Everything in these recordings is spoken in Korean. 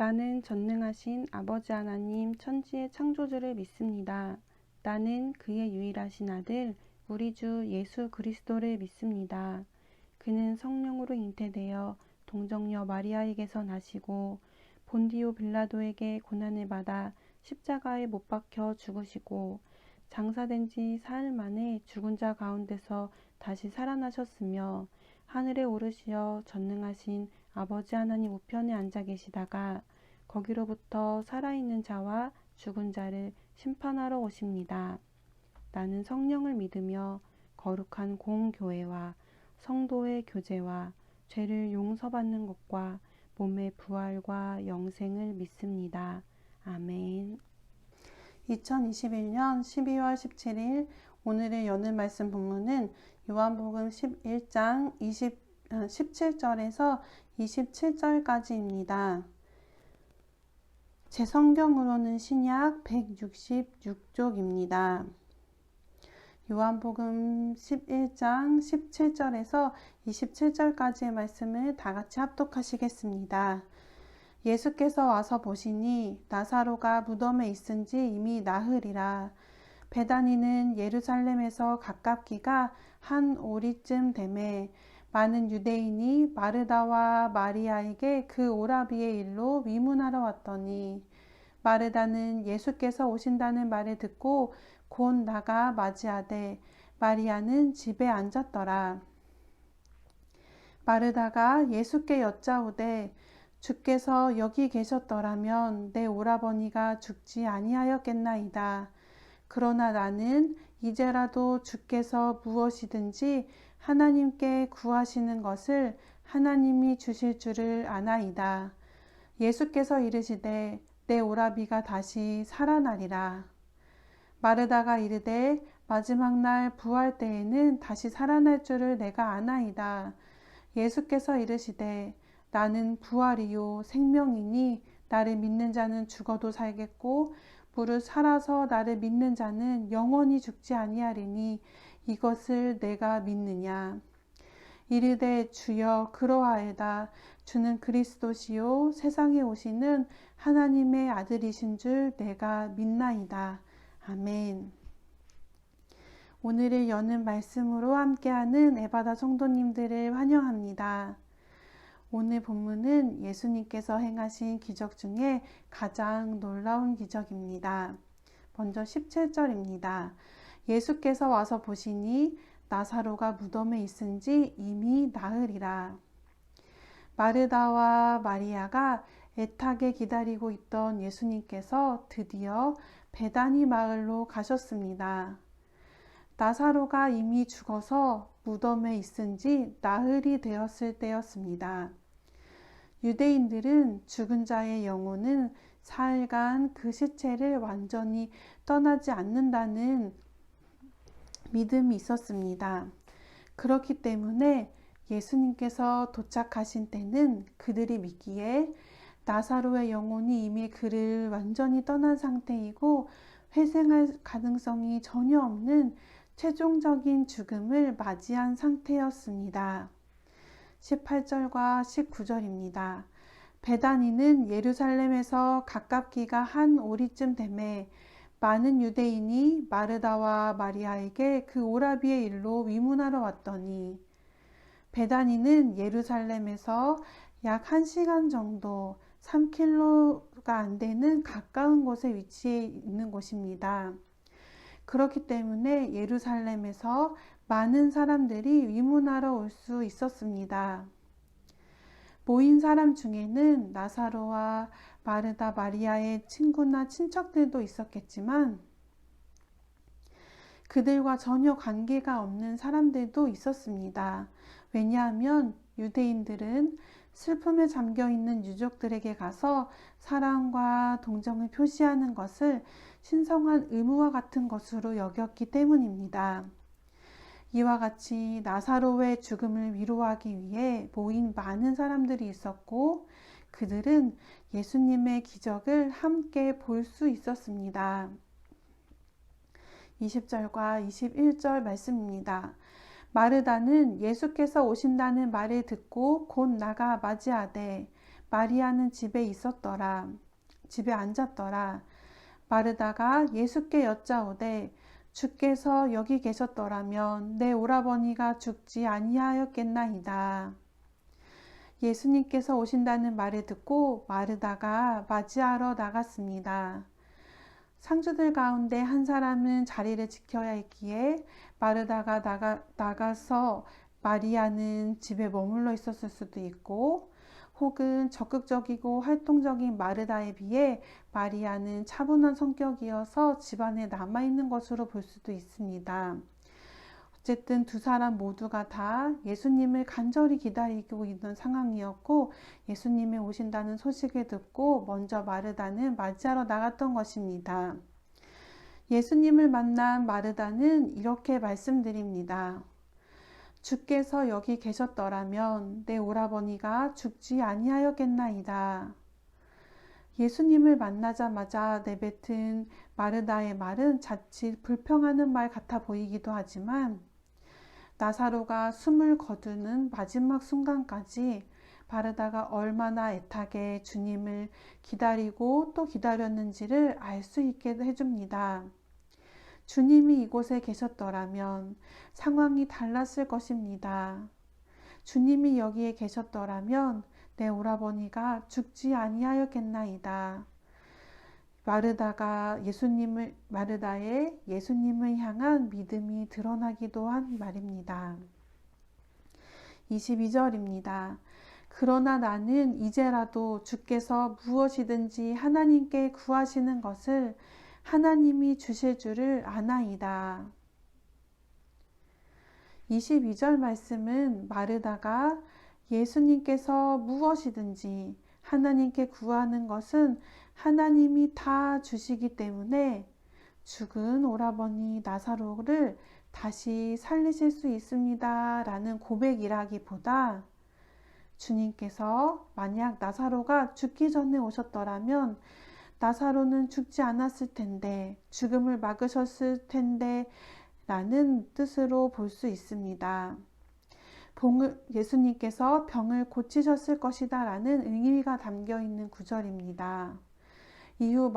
나는 전능하신 아버지 하나님 천지의 창조주를 믿습니다. 나는 그의 유일하신 아들 우리 주 예수 그리스도를 믿습니다. 그는 성령으로 잉태되어 동정녀 마리아에게서 나시고 본디오 빌라도에게 고난을 받아 십자가에 못 박혀 죽으시고 장사된 지 사흘 만에 죽은 자 가운데서 다시 살아나셨으며 하늘에 오르시어 전능하신 아버지 하나님 우편에 앉아 계시다가 거기로부터 살아있는 자와 죽은 자를 심판하러 오십니다. 나는 성령을 믿으며 거룩한 공교회와 성도의 교제와 죄를 용서받는 것과 몸의 부활과 영생을 믿습니다. 아멘. 2021년 12월 17일 오늘의 여는 말씀 본문은 요한복음 11장 17절에서 27절까지입니다. 제 성경으로는 신약 166쪽입니다. 요한복음 11장 17절에서 27절까지의 말씀을 다 같이 합독하시겠습니다. 예수께서 와서 보시니 나사로가 무덤에 있은지 이미 나흘이라. 베다니는 예루살렘에서 가깝기가 한 오리쯤 되매 많은 유대인이 마르다와 마리아에게 그 오라비의 일로 위문하러 왔더니 마르다는 예수께서 오신다는 말을 듣고 곧 나가 맞이하되 마리아는 집에 앉았더라. 마르다가 예수께 여짜오되 주께서 여기 계셨더라면 내 오라버니가 죽지 아니하였겠나이다. 그러나 나는 이제라도 주께서 무엇이든지 하나님께 구하시는 것을 하나님이 주실 줄을 아나이다. 예수께서 이르시되 내 오라비가 다시 살아나리라. 마르다가 이르되 마지막 날 부활 때에는 다시 살아날 줄을 내가 아나이다. 예수께서 이르시되 나는 부활이요 생명이니 나를 믿는 자는 죽어도 살겠고 무릇 살아서 나를 믿는 자는 영원히 죽지 아니하리니 이것을 내가 믿느냐. 이르되 주여 그러하에다. 주는 그리스도시요 세상에 오시는 하나님의 아들이신 줄 내가 믿나이다. 아멘. 오늘을 여는 말씀으로 함께하는 에바다 성도님들을 환영합니다. 오늘 본문은 예수님께서 행하신 기적 중에 가장 놀라운 기적입니다. 먼저 17절입니다. 예수께서 와서 보시니 나사로가 무덤에 있은지 이미 나흘이라. 마르다와 마리아가 애타게 기다리고 있던 예수님께서 드디어 베다니 마을로 가셨습니다. 나사로가 이미 죽어서 무덤에 있은지 나흘이 되었을 때였습니다. 유대인들은 죽은 자의 영혼은 사흘간 그 시체를 완전히 떠나지 않는다는 믿음이 있었습니다. 그렇기 때문에 예수님께서 도착하신 때는 그들이 믿기에 나사로의 영혼이 이미 그를 완전히 떠난 상태이고 회생할 가능성이 전혀 없는 최종적인 죽음을 맞이한 상태였습니다. 18절과 19절입니다. 베다니는 예루살렘에서 가깝기가 한 오리쯤 되매 많은 유대인이 마르다와 마리아에게 그 오라비의 일로 위문하러 왔더니 베다니는 예루살렘에서 약 1시간 정도 3km가 안 되는 가까운 곳에 위치해 있는 곳입니다. 그렇기 때문에 예루살렘에서 많은 사람들이 위문하러 올 수 있었습니다. 모인 사람 중에는 나사로와 마르다 마리아의 친구나 친척들도 있었겠지만 그들과 전혀 관계가 없는 사람들도 있었습니다. 왜냐하면 유대인들은 슬픔에 잠겨있는 유족들에게 가서 사랑과 동정을 표시하는 것을 신성한 의무와 같은 것으로 여겼기 때문입니다. 이와 같이 나사로의 죽음을 위로하기 위해 모인 많은 사람들이 있었고 그들은 예수님의 기적을 함께 볼 수 있었습니다. 20절과 21절 말씀입니다. 마르다는 예수께서 오신다는 말을 듣고 곧 나가 맞이하되 마리아는 집에 앉았더라. 마르다가 예수께 여짜오되 주께서 여기 계셨더라면 내 오라버니가 죽지 아니하였겠나이다. 예수님께서 오신다는 말을 듣고 마르다가 맞이하러 나갔습니다. 상주들 가운데 한 사람은 자리를 지켜야 했기에 마르다가 나가서 마리아는 집에 머물러 있었을 수도 있고, 혹은 적극적이고 활동적인 마르다에 비해 마리아는 차분한 성격이어서 집안에 남아있는 것으로 볼 수도 있습니다. 어쨌든 두 사람 모두가 다 예수님을 간절히 기다리고 있는 상황이었고, 예수님이 오신다는 소식을 듣고 먼저 마르다는 맞이하러 나갔던 것입니다. 예수님을 만난 마르다는 이렇게 말씀드립니다. 주께서 여기 계셨더라면 내 오라버니가 죽지 아니하였겠나이다. 예수님을 만나자마자 내뱉은 마르다의 말은 자칫 불평하는 말 같아 보이기도 하지만, 나사로가 숨을 거두는 마지막 순간까지 마르다가 얼마나 애타게 주님을 기다리고 또 기다렸는지를 알 수 있게 해줍니다. 주님이 이곳에 계셨더라면 상황이 달랐을 것입니다. 주님이 여기에 계셨더라면 내 오라버니가 죽지 아니하였겠나이다. 마르다의 예수님을 향한 믿음이 드러나기도 한 말입니다. 22절입니다. 그러나 나는 이제라도 주께서 무엇이든지 하나님께 구하시는 것을 하나님이 주실 줄을 아나이다. 22절 말씀은 마르다가 예수님께서 무엇이든지 하나님께 구하는 것은 하나님이 다 주시기 때문에 죽은 오라버니 나사로를 다시 살리실 수 있습니다 라는 고백이라기보다, 주님께서 만약 나사로가 죽기 전에 오셨더라면 나사로는 죽지 않았을 텐데, 죽음을 막으셨을 텐데 라는 뜻으로 볼 수 있습니다. 예수님께서 병을 고치셨을 것이다 라는 의미가 담겨 있는 구절입니다. 이후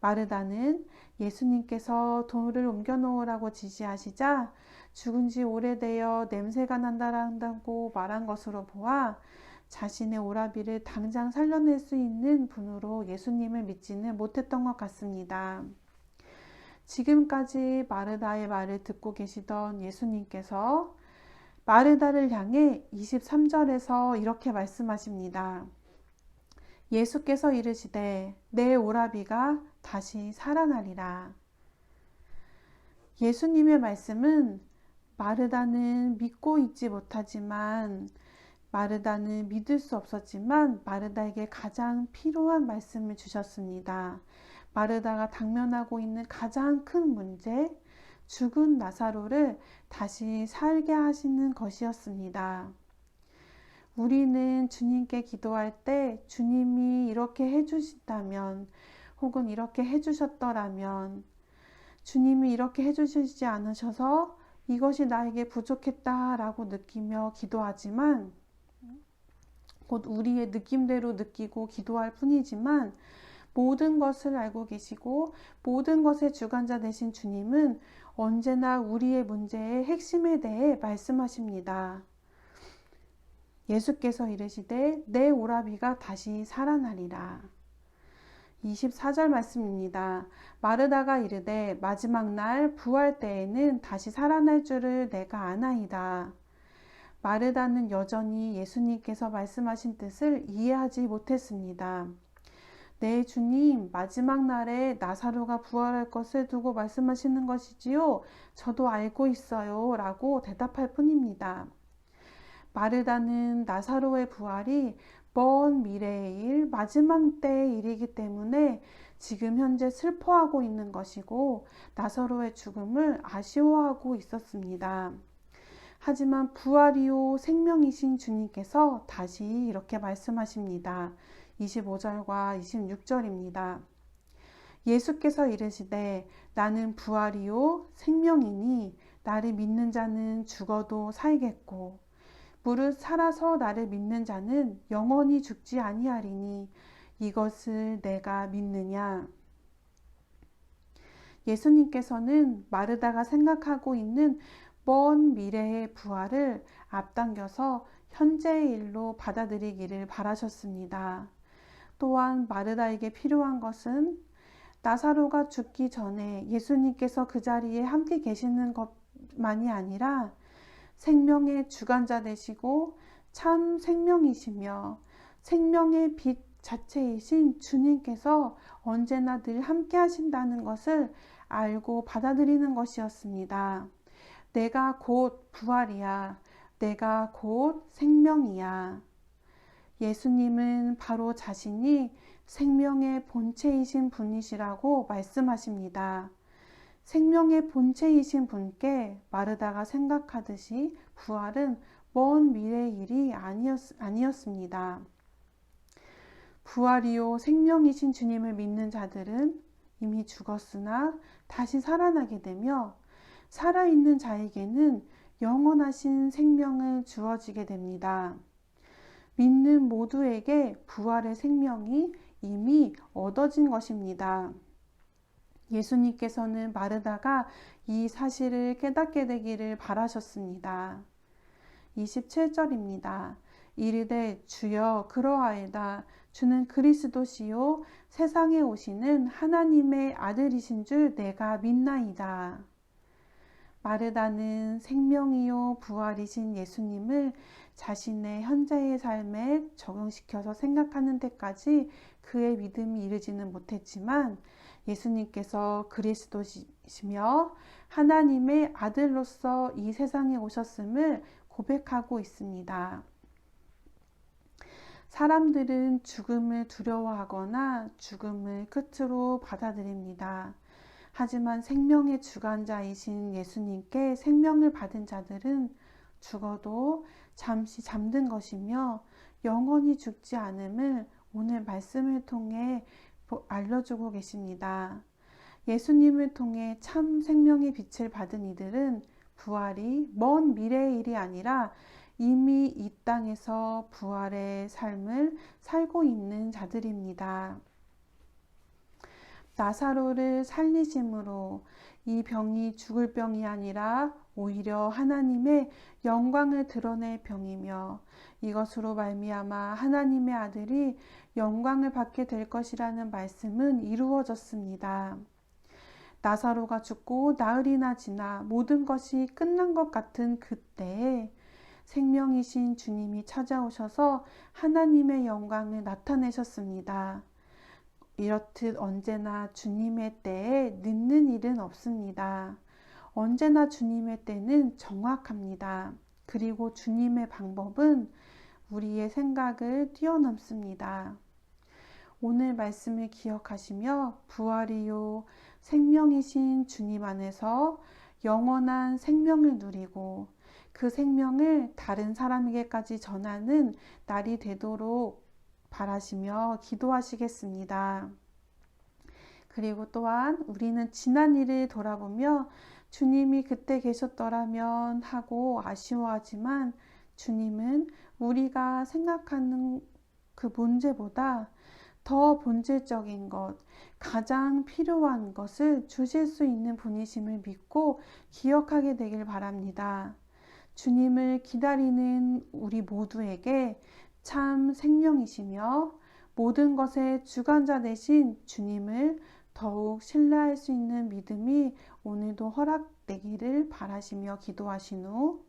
마르다는 예수님께서 돌을 옮겨 놓으라고 지시하시자 죽은 지 오래되어 냄새가 난다고 말한 것으로 보아 자신의 오라비를 당장 살려낼 수 있는 분으로 예수님을 믿지는 못했던 것 같습니다. 지금까지 마르다의 말을 듣고 계시던 예수님께서 마르다를 향해 23절에서 이렇게 말씀하십니다. 예수께서 이르시되 내 오라비가 다시 살아나리라. 예수님의 말씀은 마르다는 믿고 있지 못하지만, 마르다는 믿을 수 없었지만 마르다에게 가장 필요한 말씀을 주셨습니다. 마르다가 당면하고 있는 가장 큰 문제, 죽은 나사로를 다시 살게 하시는 것이었습니다. 우리는 주님께 기도할 때 주님이 이렇게 해주신다면, 혹은 이렇게 해주셨더라면, 주님이 이렇게 해주시지 않으셔서 이것이 나에게 부족했다라고 느끼며 기도하지만, 곧 우리의 느낌대로 느끼고 기도할 뿐이지만, 모든 것을 알고 계시고 모든 것의 주관자 되신 주님은 언제나 우리의 문제의 핵심에 대해 말씀하십니다. 예수께서 이르시되 내 오라비가 다시 살아나리라. 24절 말씀입니다. 마르다가 이르되 마지막 날 부활 때에는 다시 살아날 줄을 내가 아나이다. 마르다는 여전히 예수님께서 말씀하신 뜻을 이해하지 못했습니다. 네, 주님, 마지막 날에 나사로가 부활할 것을 두고 말씀하시는 것이지요. 저도 알고 있어요 라고 대답할 뿐입니다. 마르다는 나사로의 부활이 먼 미래의 일, 마지막 때의 일이기 때문에 지금 현재 슬퍼하고 있는 것이고 나사로의 죽음을 아쉬워하고 있었습니다. 하지만 부활이요 생명이신 주님께서 다시 이렇게 말씀하십니다. 25절과 26절입니다. 예수께서 이르시되 나는 부활이요 생명이니 나를 믿는 자는 죽어도 살겠고 무릇 살아서 나를 믿는 자는 영원히 죽지 아니하리니 이것을 내가 믿느냐. 예수님께서는 마르다가 생각하고 있는 먼 미래의 부활을 앞당겨서 현재의 일로 받아들이기를 바라셨습니다. 또한 마르다에게 필요한 것은 나사로가 죽기 전에 예수님께서 그 자리에 함께 계시는 것만이 아니라 생명의 주관자 되시고 참 생명이시며 생명의 빛 자체이신 주님께서 언제나 늘 함께 하신다는 것을 알고 받아들이는 것이었습니다. 내가 곧 부활이야. 내가 곧 생명이야. 예수님은 바로 자신이 생명의 본체이신 분이시라고 말씀하십니다. 생명의 본체이신 분께 마르다가 생각하듯이 부활은 먼 미래의 일이 아니었습니다. 부활이요 생명이신 주님을 믿는 자들은 이미 죽었으나 다시 살아나게 되며 살아있는 자에게는 영원하신 생명을 주어지게 됩니다. 믿는 모두에게 부활의 생명이 이미 얻어진 것입니다. 예수님께서는 마르다가 이 사실을 깨닫게 되기를 바라셨습니다. 27절입니다. 이르되 주여 그러하이다. 주는 그리스도시요 세상에 오시는 하나님의 아들이신 줄 내가 믿나이다. 마르다는 생명이요 부활이신 예수님을 자신의 현재의 삶에 적용시켜서 생각하는 데까지 그의 믿음이 이르지는 못했지만 예수님께서 그리스도시며 하나님의 아들로서 이 세상에 오셨음을 고백하고 있습니다. 사람들은 죽음을 두려워하거나 죽음을 끝으로 받아들입니다. 하지만 생명의 주관자이신 예수님께 생명을 받은 자들은 죽어도 잠시 잠든 것이며 영원히 죽지 않음을 오늘 말씀을 통해 알려주고 계십니다. 예수님을 통해 참 생명의 빛을 받은 이들은 부활이 먼 미래의 일이 아니라 이미 이 땅에서 부활의 삶을 살고 있는 자들입니다. 나사로를 살리심으로 이 병이 죽을 병이 아니라 오히려 하나님의 영광을 드러낼 병이며 이것으로 말미암아 하나님의 아들이 영광을 받게 될 것이라는 말씀은 이루어졌습니다. 나사로가 죽고 나흘이나 지나 모든 것이 끝난 것 같은 그때에 생명이신 주님이 찾아오셔서 하나님의 영광을 나타내셨습니다. 이렇듯 언제나 주님의 때에 늦는 일은 없습니다. 언제나 주님의 때는 정확합니다. 그리고 주님의 방법은 우리의 생각을 뛰어넘습니다. 오늘 말씀을 기억하시며 부활이요 생명이신 주님 안에서 영원한 생명을 누리고 그 생명을 다른 사람에게까지 전하는 날이 되도록 바라시며 기도하시겠습니다. 그리고 또한 우리는 지난 일을 돌아보며 주님이 그때 계셨더라면 하고 아쉬워하지만 주님은 우리가 생각하는 그 문제보다 더 본질적인 것, 가장 필요한 것을 주실 수 있는 분이심을 믿고 기억하게 되길 바랍니다. 주님을 기다리는 우리 모두에게 참 생명이시며 모든 것의 주관자 되신 주님을 더욱 신뢰할 수 있는 믿음이 오늘도 허락되기를 바라시며 기도하신 후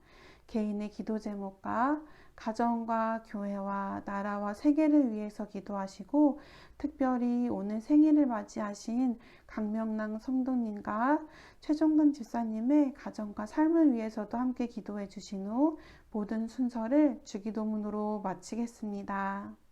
개인의 기도 제목과 가정과 교회와 나라와 세계를 위해서 기도하시고 특별히 오늘 생일을 맞이하신 강명랑 성도님과 최종근 집사님의 가정과 삶을 위해서도 함께 기도해 주신 후 모든 순서를 주기도문으로 마치겠습니다.